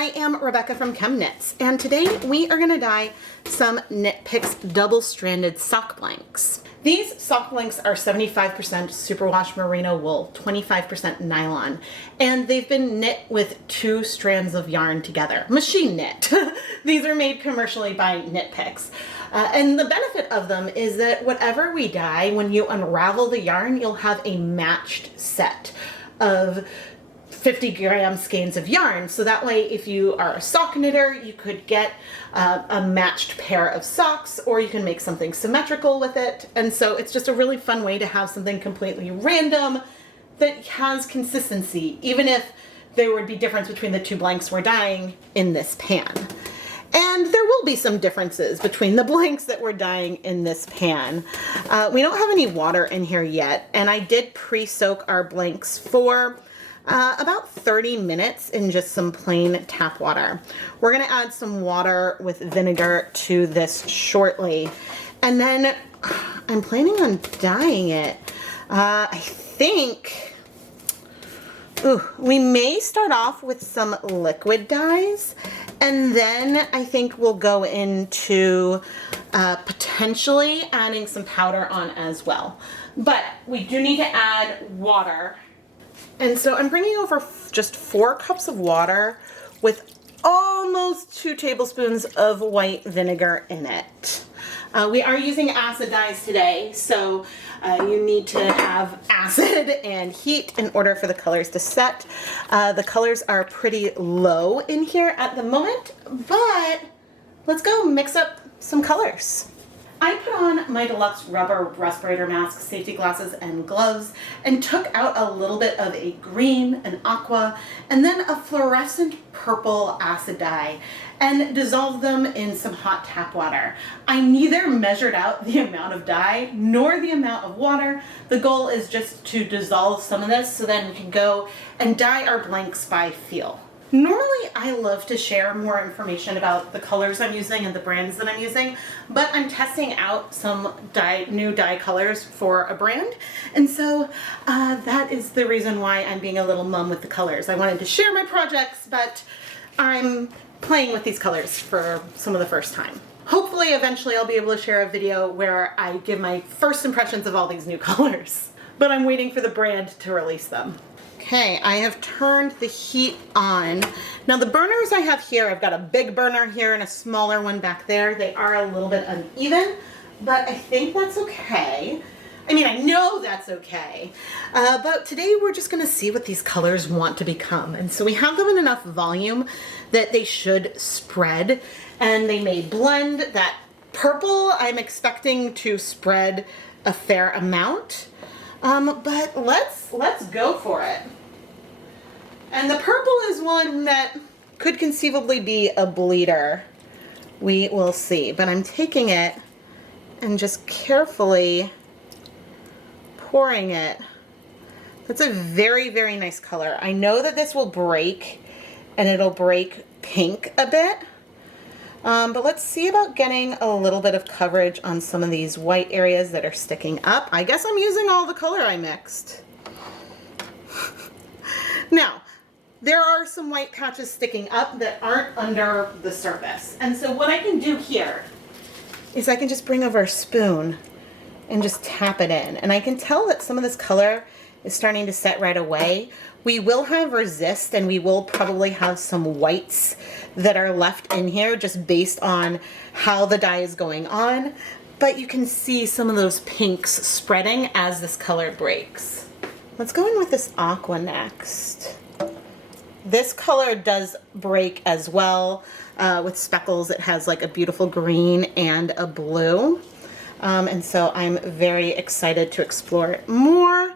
I am Rebecca from ChemKnits, and today we are going to dye some Knit Picks double-stranded sock blanks. These sock blanks are 75% superwash merino wool, 25% nylon, and they've been knit with 2 strands of yarn together, machine knit. These are made commercially by Knit Picks. And the benefit of them is that whatever we dye, when you unravel the yarn, you'll have a matched set of 50-gram skeins of yarn. So that way, if you are a sock knitter, you could get a matched pair of socks, or you can make something symmetrical with it. And so it's just a really fun way to have something completely random that has consistency, even if there would be difference between the 2 blanks we're dyeing in this pan. And there will be some differences between the blanks that we're dyeing in this pan. We don't have any water in here yet, and I did pre-soak our blanks for about 30 minutes in just some plain tap water. We're gonna add some water with vinegar to this shortly. And then I'm planning on dyeing it. I think, we may start off with some liquid dyes, and then I think we'll go into potentially adding some powder on as well. But we do need to add water. And so I'm bringing over just 4 cups of water with almost 2 tablespoons of white vinegar in it. We are using acid dyes today, so you need to have acid and heat in order for the colors to set. The colors are pretty low in here at the moment, but let's go mix up some colors. I put on my deluxe rubber respirator mask, safety glasses, and gloves, and took out a little bit of a green, an aqua, and then a fluorescent purple acid dye, and dissolved them in some hot tap water. I neither measured out the amount of dye nor the amount of water. The goal is just to dissolve some of this so then we can go and dye our blanks by feel. Normally, I love to share more information about the colors I'm using and the brands that I'm using, but I'm testing out some new dye colors for a brand, and so that is the reason why I'm being a little mum with the colors. I wanted to share my projects, but I'm playing with these colors for some of the first time. Hopefully, eventually I'll be able to share a video where I give my first impressions of all these new colors, but I'm waiting for the brand to release them. Okay, I have turned the heat on. Now the burners I have here, I've got a big burner here and a smaller one back there. They are a little bit uneven, but I think that's okay. I mean, I know that's okay. But today we're just gonna see what these colors want to become. And so we have them in enough volume that they should spread, and they may blend. That purple, I'm expecting to spread a fair amount. But let's go for it. And the purple is one that could conceivably be a bleeder. We will see. But I'm taking it and just carefully pouring it. That's a very, very nice color. I know that this will break, and it'll break pink a bit. But let's see about getting a little bit of coverage on some of these white areas that are sticking up. I guess I'm using all the color I mixed. Now, there are some white patches sticking up that aren't under the surface. And so what I can do here is I can just bring over a spoon and just tap it in. And I can tell that some of this color is starting to set right away. We will have resist, and we will probably have some whites that are left in here just based on how the dye is going on. But you can see some of those pinks spreading as this color breaks. Let's go in with this aqua next. This color does break as well. With speckles, it has like a beautiful green and a blue. And so I'm very excited to explore it more.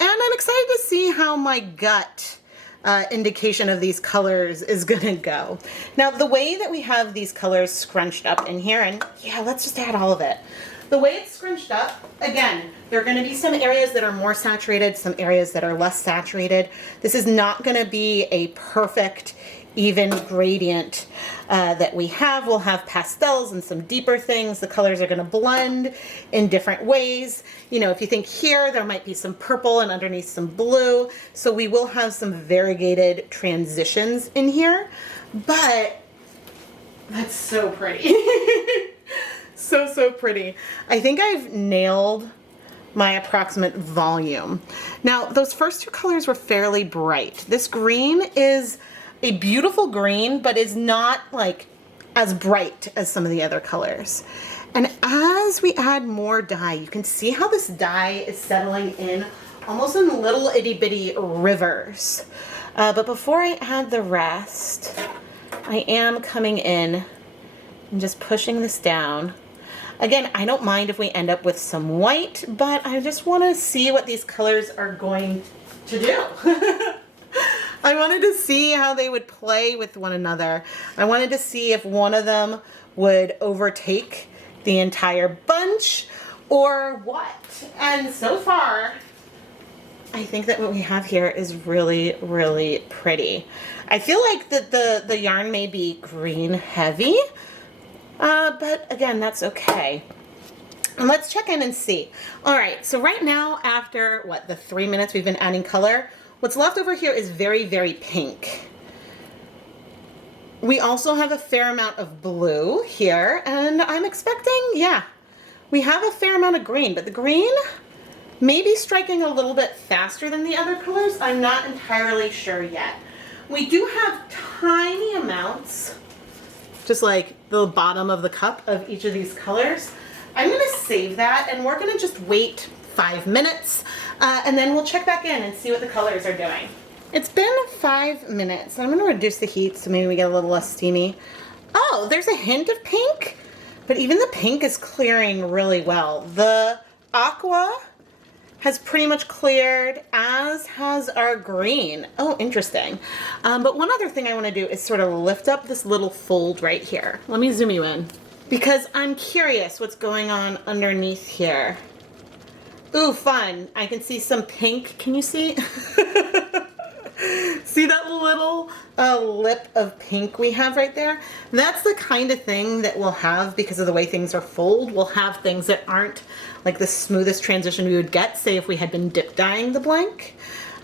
And I'm excited to see how my gut indication of these colors is gonna go. Now, the way that we have these colors scrunched up in here, and yeah, let's just add all of it. The way it's scrunched up, again, there are going to be some areas that are more saturated, some areas that are less saturated. This is not going to be a perfect, even gradient that we have. We'll have pastels and some deeper things. The colors are going to blend in different ways. You know, if you think here, there might be some purple and underneath some blue. So we will have some variegated transitions in here, but that's so pretty. So pretty. I think I've nailed my approximate volume. Now, those first two colors were fairly bright. This green is a beautiful green, but is not like as bright as some of the other colors. And as we add more dye, you can see how this dye is settling in almost in little itty bitty rivers. But before I add the rest, I am coming in and just pushing this down. Again, I don't mind if we end up with some white, but I just want to see what these colors are going to do. I wanted to see how they would play with one another. I wanted to see if one of them would overtake the entire bunch or what. And so far, I think that what we have here is really, really pretty. I feel like that the yarn may be green heavy, but again, that's okay. And let's check in and see. All right, so right now, after what, the 3 minutes we've been adding color, what's left over here is very, very pink. We also have a fair amount of blue here, and I'm expecting, yeah, we have a fair amount of green, but the green may be striking a little bit faster than the other colors. I'm not entirely sure yet. We do have tiny amounts, just like the bottom of the cup of each of these colors. I'm gonna save that, and we're gonna just wait 5 minutes, and then we'll check back in and see what the colors are doing. It's been 5 minutes. I'm gonna reduce the heat so maybe we get a little less steamy. Oh, there's a hint of pink, but even the pink is clearing really well. The aqua has pretty much cleared, as has our green. Oh, interesting. But one other thing I wanna do is sort of lift up this little fold right here. Let me zoom you in, because I'm curious what's going on underneath here. Ooh, fun. I can see some pink. Can you see? See that little lip of pink we have right there? That's the kind of thing that we'll have because of the way things are fold. We'll have things that aren't like the smoothest transition we would get, say if we had been dip dyeing the blank.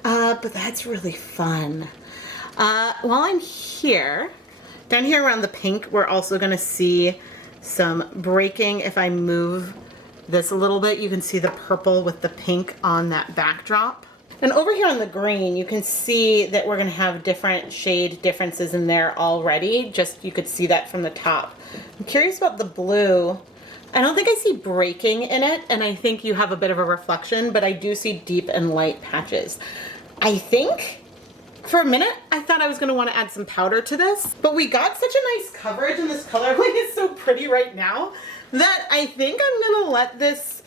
But that's really fun. While I'm here, down here around the pink, we're also gonna see some breaking. If I move this a little bit, you can see the purple with the pink on that backdrop. And over here on the green, you can see that we're gonna have different shade differences in there already. Just, you could see that from the top. I'm curious about the blue. I don't think I see breaking in it, and I think you have a bit of a reflection, but I do see deep and light patches. I think, for a minute, I thought I was gonna wanna add some powder to this, but we got such a nice coverage, and this colorway is so pretty right now that I think I'm gonna let this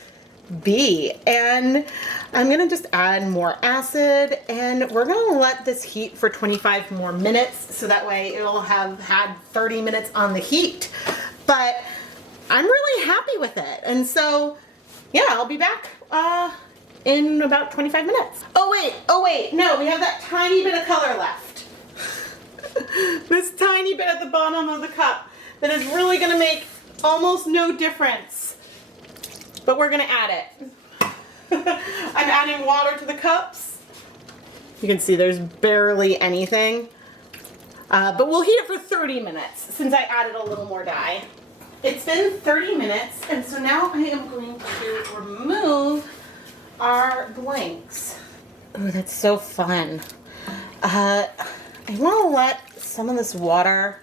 be, and I'm gonna just add more acid, and we're gonna let this heat for 25 more minutes, so that way it'll have had 30 minutes on the heat. But I'm really happy with it, and so yeah, I'll be back in about 25 minutes. Oh wait, no, we have that tiny bit of color left. This tiny bit at the bottom of the cup that is really gonna make almost no difference. But we're gonna add it. I'm adding water to the cups. You can see there's barely anything. But we'll heat it for 30 minutes since I added a little more dye. It's been 30 minutes, and so now I am going to remove our blanks. Oh, that's so fun. I wanna let some of this water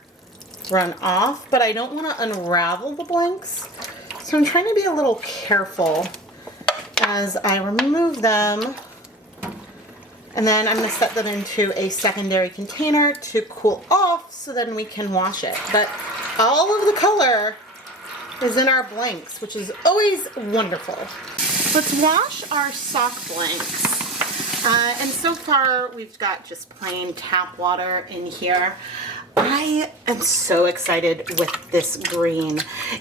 run off, but I don't wanna unravel the blanks. So I'm trying to be a little careful as I remove them, and then I'm going to set them into a secondary container to cool off so then we can wash it. But all of the color is in our blanks, which is always wonderful. Let's wash our sock blanks. And so far we've got just plain tap water in here. I am so excited with this green.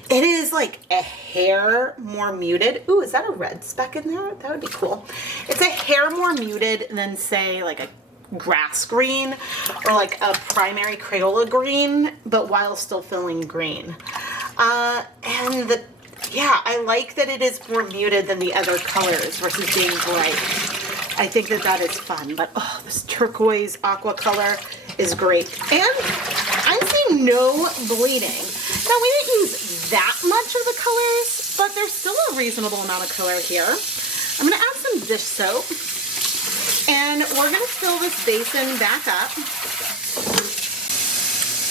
It is like a hair more muted. Ooh, is that a red speck in there? That would be cool. It's a hair more muted than, say, like a grass green or like a primary Crayola green, but while still feeling green. Yeah, I like that it is more muted than the other colors versus being bright. I think that that is fun, but oh, this turquoise aqua color is great. And I see no bleeding. Now, we didn't use that much of the colors, but there's still a reasonable amount of color here. I'm gonna add some dish soap, and we're gonna fill this basin back up.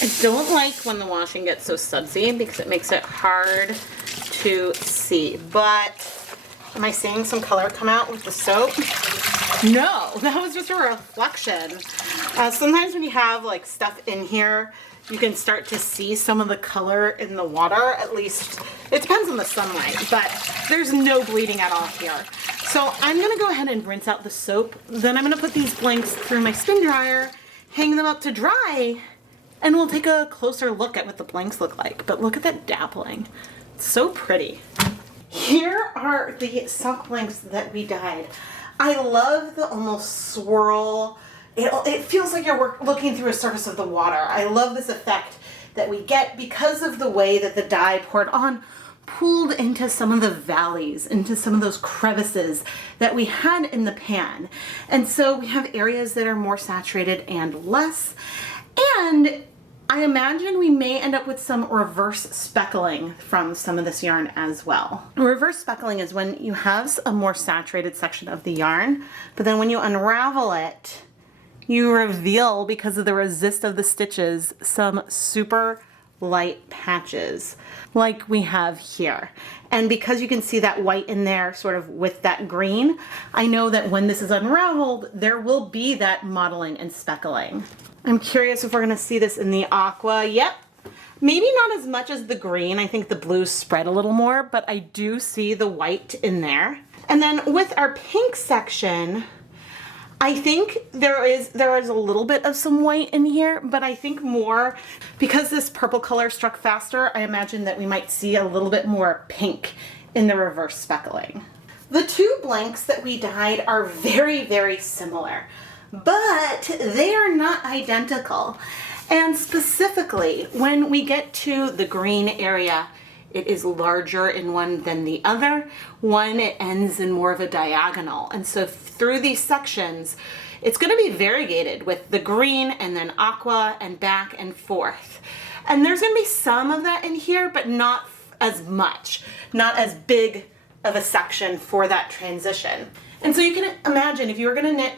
I don't like when the washing gets so sudsy because it makes it hard to see, but am I seeing some color come out with the soap? No, that was just a reflection. Sometimes when you have like stuff in here, you can start to see some of the color in the water. At least it depends on the sunlight, but there's no bleeding at all here. So I'm gonna go ahead and rinse out the soap. Then I'm gonna put these blanks through my spin dryer, hang them up to dry, and we'll take a closer look at what the blanks look like. But look at that dappling. It's so pretty. Here are the sock blanks that we dyed. I love the almost swirl. It feels like you're looking through a surface of the water. I love this effect that we get because of the way that the dye poured on pulled into some of the valleys, into some of those crevices that we had in the pan. And so we have areas that are more saturated and less. And I imagine we may end up with some reverse speckling from some of this yarn as well. Reverse speckling is when you have a more saturated section of the yarn, but then when you unravel it, you reveal, because of the resist of the stitches, some super light patches like we have here. And because you can see that white in there sort of with that green, I know that when this is unraveled, there will be that mottling and speckling. I'm curious if we're gonna see this in the aqua. Yep, maybe not as much as the green. I think the blues spread a little more, but I do see the white in there. And then with our pink section, I think there is a little bit of some white in here, but I think more because this purple color struck faster, I imagine that we might see a little bit more pink in the reverse speckling. The two blanks that we dyed are very, very similar, but they are not identical. And specifically, when we get to the green area, it is larger in one than the other. One, it ends in more of a diagonal. And so through these sections, it's gonna be variegated with the green and then aqua and back and forth. And there's gonna be some of that in here, but not as much, not as big of a section for that transition. And so you can imagine if you were gonna knit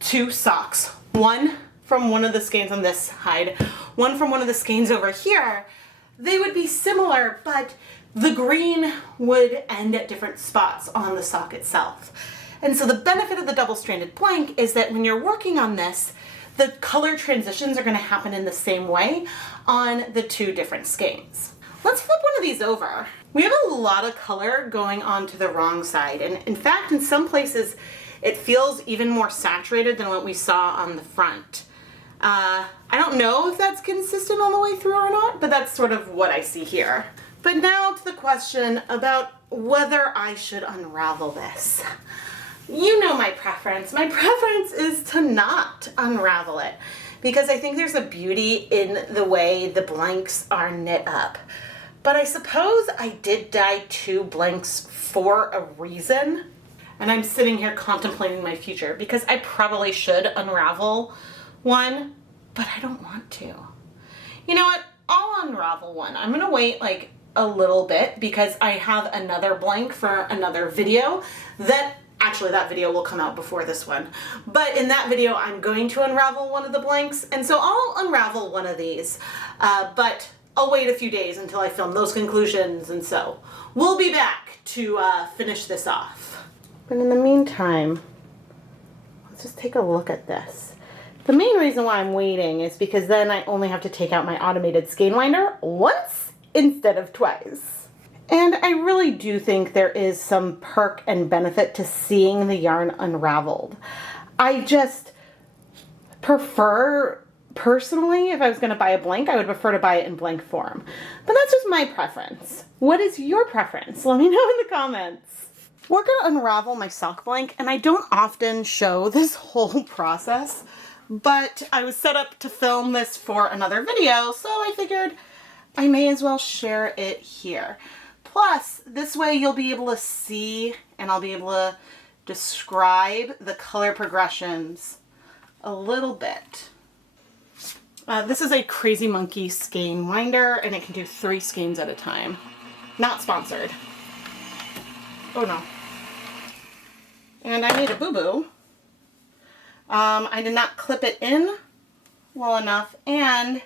two socks, one from one of the skeins on this side, one from one of the skeins over here, they would be similar, but the green would end at different spots on the sock itself. And so the benefit of the double-stranded blank is that when you're working on this, the color transitions are going to happen in the same way on the two different skeins. Let's flip one of these over. We have a lot of color going on to the wrong side, and in fact, in some places, it feels even more saturated than what we saw on the front. I don't know if that's consistent all the way through or not, but that's sort of what I see here. But now to the question about whether I should unravel this. You know my preference. My preference is to not unravel it because I think there's a beauty in the way the blanks are knit up. But I suppose I did dye two blanks for a reason. And I'm sitting here contemplating my future because I probably should unravel one, but I don't want to. You know what? I'll unravel one. I'm gonna wait like a little bit because I have another blank for another video that actually that video will come out before this one. But in that video, I'm going to unravel one of the blanks. And so I'll unravel one of these, but I'll wait a few days until I film those conclusions. And so we'll be back to finish this off. But in the meantime, let's just take a look at this. The main reason why I'm waiting is because then I only have to take out my automated skein winder once instead of twice. And I really do think there is some perk and benefit to seeing the yarn unraveled. I just prefer, personally, if I was going to buy a blank, I would prefer to buy it in blank form. But that's just my preference. What is your preference? Let me know in the comments. We're going to unravel my sock blank, and I don't often show this whole process, but I was set up to film this for another video, so I figured I may as well share it here. Plus, this way you'll be able to see, and I'll be able to describe the color progressions a little bit. This is a Crazy Monkey skein winder, and it can do 3 skeins at a time. Not sponsored. Oh no. And I made a boo-boo. I did not clip it in well enough, and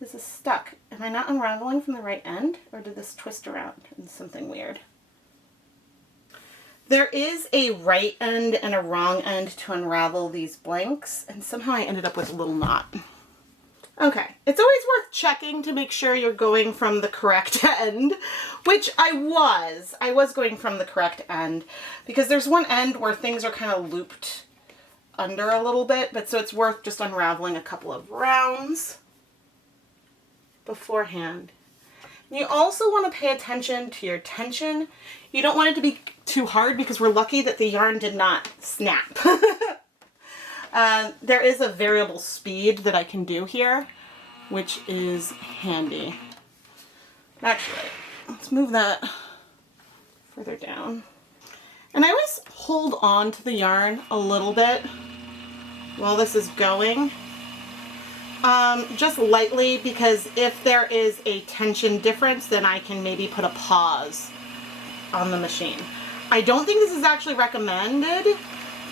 this is stuck. Am I not unraveling from the right end, or did this twist around in something weird? There is a right end and a wrong end to unravel these blanks, and somehow I ended up with a little knot. Okay, it's always worth checking to make sure you're going from the correct end, which I was going from the correct end, because there's one end where things are kind of looped under a little bit, but so it's worth just unraveling a couple of rounds beforehand. You also want to pay attention to your tension. You don't want it to be too hard, because we're lucky that the yarn did not snap. There is a variable speed that I can do here, which is handy. Actually, let's move that further down. And I always hold on to the yarn a little bit while this is going. Just lightly, because if there is a tension difference, then I can maybe put a pause on the machine. I don't think this is actually recommended,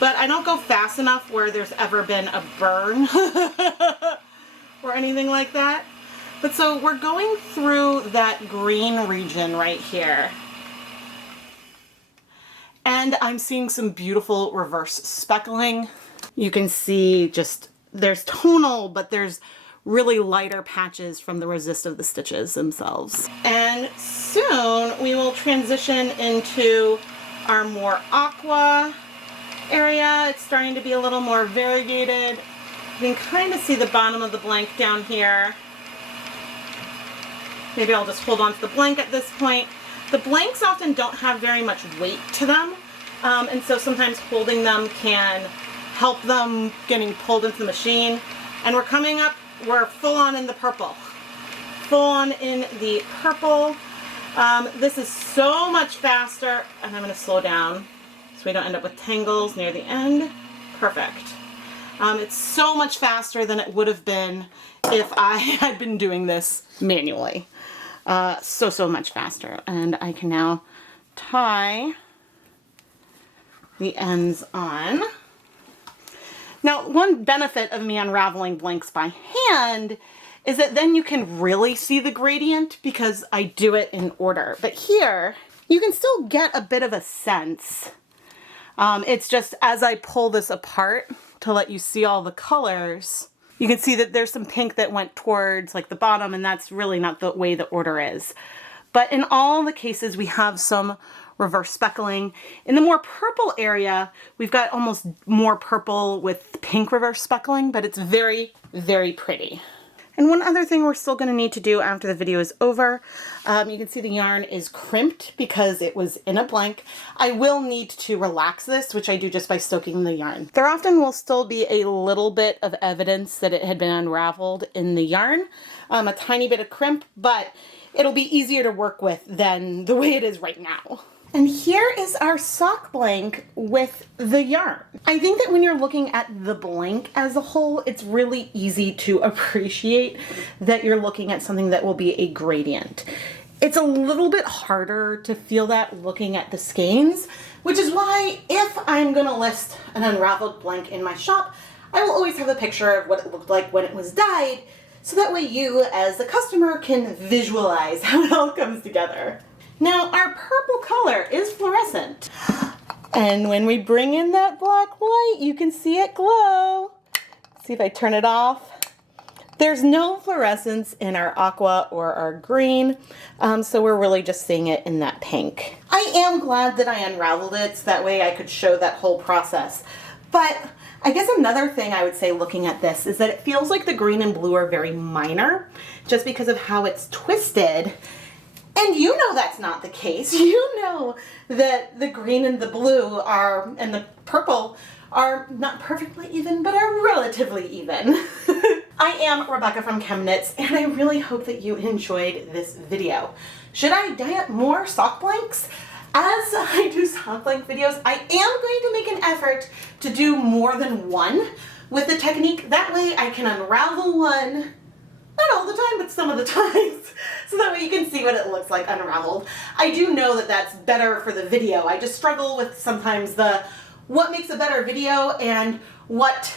but I don't go fast enough where there's ever been a burn or anything like that. But so we're going through that green region right here. And I'm seeing some beautiful reverse speckling. You can see just there's tonal, but there's really lighter patches from the resist of the stitches themselves. And soon we will transition into our more aqua area. It's starting to be a little more variegated. You can kind of see the bottom of the blank down here. Maybe I'll just hold on to the blank at this point. The blanks often don't have very much weight to them, and so sometimes holding them can help them getting pulled into the machine. And we're coming up, we're full on in the purple. Full on in the purple. This is so much faster, and I'm going to slow down so we don't end up with tangles near the end. Perfect. It's so much faster than it would have been if I had been doing this manually. So much faster. And I can now tie the ends on. Now, one benefit of me unraveling blanks by hand is that then you can really see the gradient, because I do it in order. But here, you can still get a bit of a sense. It's just as I pull this apart to let you see all the colors, you can see that there's some pink that went towards like the bottom, and that's really not the way the order is. But in all the cases, we have some reverse speckling. In the more purple area, we've got almost more purple with pink reverse speckling, but it's very, very pretty. And one other thing we're still going to need to do after the video is over, you can see the yarn is crimped because it was in a blank. I will need to relax this, which I do just by soaking the yarn. There often will still be a little bit of evidence that it had been unraveled in the yarn, a tiny bit of crimp, but it'll be easier to work with than the way it is right now. And here is our sock blank with the yarn. I think that when you're looking at the blank as a whole, it's really easy to appreciate that you're looking at something that will be a gradient. It's a little bit harder to feel that looking at the skeins, which is why if I'm gonna list an unraveled blank in my shop, I will always have a picture of what it looked like when it was dyed, so that way you as the customer can visualize how it all comes together. Now, our purple color is fluorescent. And when we bring in that black light, you can see it glow. See if I turn it off. There's no fluorescence in our aqua or our green, so we're really just seeing it in that pink. I am glad that I unraveled it so that way I could show that whole process. But I guess another thing I would say looking at this is that it feels like the green and blue are very minor just because of how it's twisted. And you know that's not the case. You know that the green and the blue are, and the purple are not perfectly even, but are relatively even. I am Rebecca from ChemKnits, and I really hope that you enjoyed this video. Should I dye up more sock blanks? As I do sock blank videos, I am going to make an effort to do more than one with the technique. That way I can unravel one, not all the time, but some of the times, so that way you can see what it looks like unraveled. I do know that that's better for the video. I just struggle with sometimes what makes a better video and what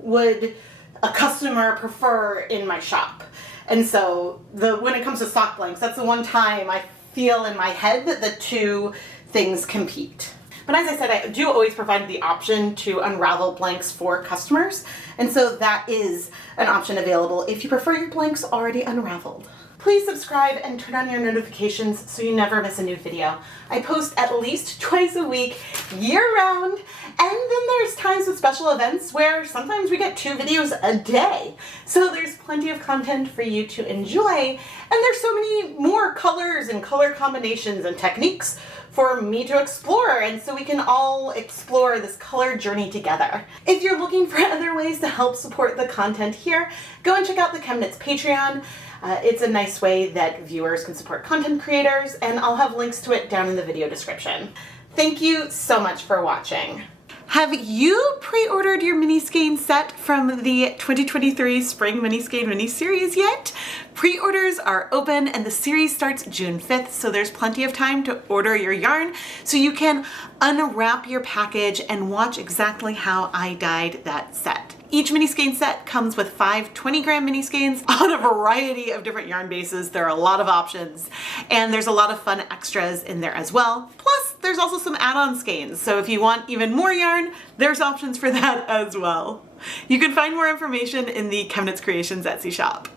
would a customer prefer in my shop. And so when it comes to sock blanks, that's the one time I feel in my head that the two things compete. But as I said, I do always provide the option to unravel blanks for customers. And so that is an option available if you prefer your blanks already unraveled. Please subscribe and turn on your notifications so you never miss a new video. I post at least twice a week, year-round, and then there's times with special events where sometimes we get 2 videos a day. So there's plenty of content for you to enjoy, and there's so many more colors and color combinations and techniques for me to explore, and so we can all explore this color journey together. If you're looking for other ways to help support the content here, go and check out the ChemKnits Patreon. It's a nice way that viewers can support content creators, and I'll have links to it down in the video description. Thank you so much for watching. Have you pre-ordered your mini skein set from the 2023 Spring Mini Skein mini series yet? Pre-orders are open and the series starts June 5th, so there's plenty of time to order your yarn so you can unwrap your package and watch exactly how I dyed that set. Each mini skein set comes with 5 20-gram mini skeins on a variety of different yarn bases. There are a lot of options, and there's a lot of fun extras in there as well. Plus, there's also some add-on skeins, so if you want even more yarn, there's options for that as well. You can find more information in the ChemKnits Creations Etsy shop.